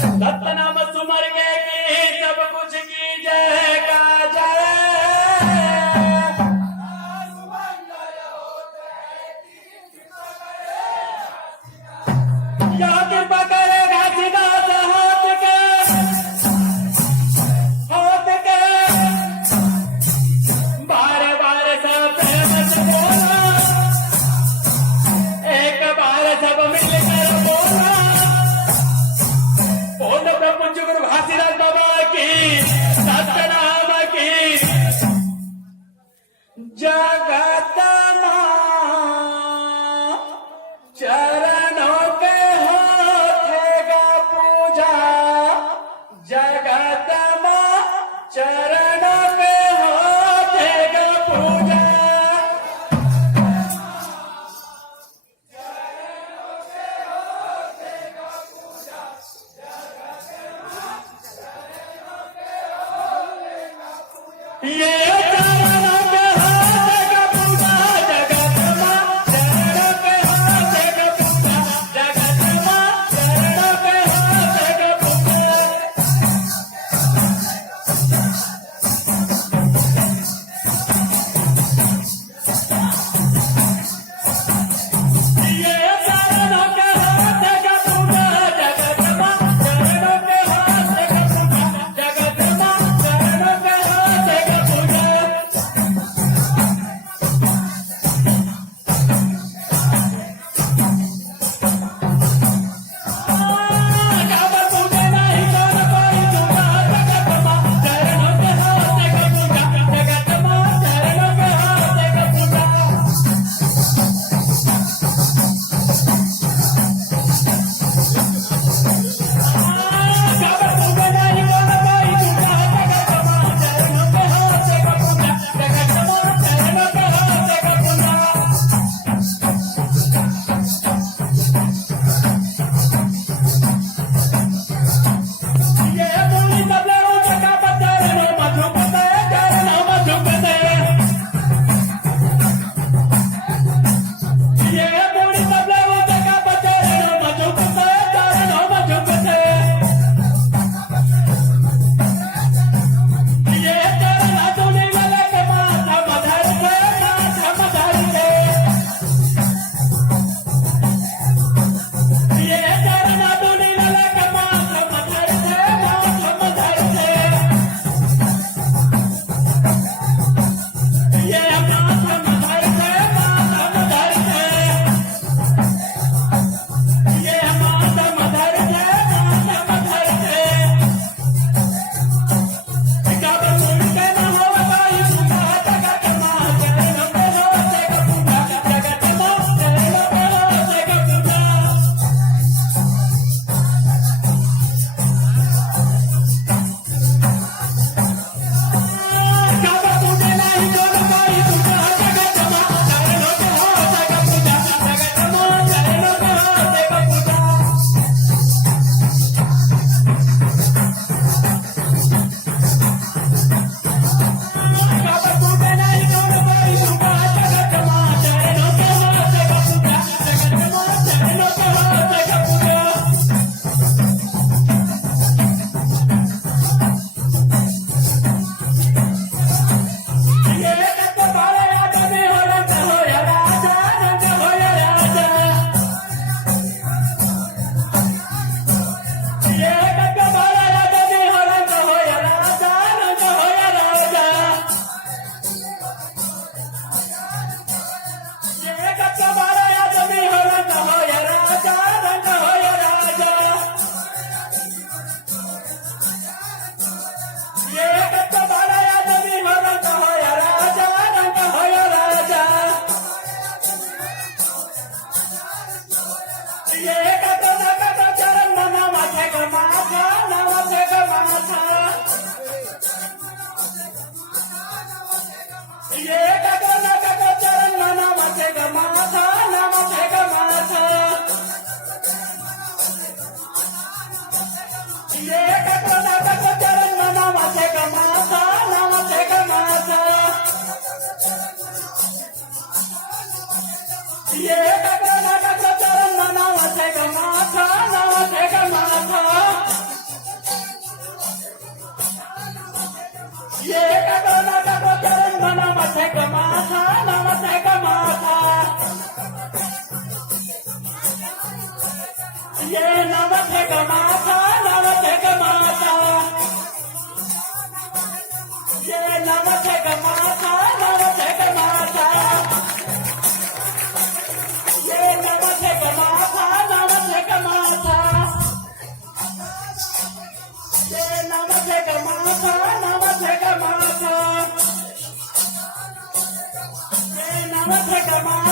सतनाम सुमर के की सब कुछ की जय का जय। या कृपा करे घासीदास होत के बार बार सब प्रेम से बोला, एक बार सब मिलकर बोला, बोल प्रभु गुरु घासीदास बाबा की सतनाम की। जगत चरणों के होठेगा पूजा, जगत चरणों के होठेगा पूजा। ये चरणों के होठेगा पूजा, जगत चरणों के होठेगा पूजा, जगत चरणों के होठेगा पूजा। ये चरणों के होठेगा पूजा, जगत चरणों के होठेगा पूजा, जगत चरणों के होठेगा पूजा। काबर पूजे नहीं कौन कोई दूजा, जगत चरणों के होठेगा पूजा, जगत चरणों के होठेगा पूजा। काबर पूजे नहीं कौन कोई दूजा, जगत चरणों के होठेगा पूजा, जगत चरणों के होठेगा पूजा। ये बोली सबले ऊंचा का पत्थर नो मधुपते, चरणों मधुपते। ये बोली सबले ऊंचा का पत्थर नो मधुपते, चरणों मधुपते। ये चरण धूलि वाले के माथा मधर के, माथा मधर के। ये चरण धूलि वाले के माथा मधर के, माथा मधर के। ये माथा मधर के, माथा मधर के। ये माथा मधर के, माथा मधर के। काबर पूजे न होवे कोई दूजा, जगत चरणों के होठेगा पूजा, जगत चरणों के होठेगा पूजा। काबर पूजे नहीं कौन कोई दूजा, जगत चरणों के होठेगा पूजा, जगत चरणों के होठेगा पूजा। काबर पूजे नहीं कौन कोई दूजा, जगत चरणों के होठेगा पूजा, जगत चरणों के होठेगा पूजा। ये जग बारे आदमी हो रंग हो या राजा, रंग हो या राजा। ये जग बारे आदमी हो रंग हो या राजा, रंग हो या राजा। ये जग बारे आदमी हो रंग हो या राजा, रंग हो या राजा। ये जग बारे आदमी हो रंग हो या राजा, रंग हो या राजा। ये जग चरण नमाथे का माथा, नमाथे का माथा। ये जग चरण नमाथे का माथा, नमाथे का माथा। ये जग चरण नमाथे का माथा, नमाथे का माथा। ये जग चरण नमाथे का माथा, नमाथे का माथा। ये नवथे गमाथा नवथे गमाथा ये नवथे गमाथा नवथे गमाथा ये नवथे गमाथा नवथे गमाथा ये नवथे गमाथा नवथे गमाथा ये नवथे गमाथा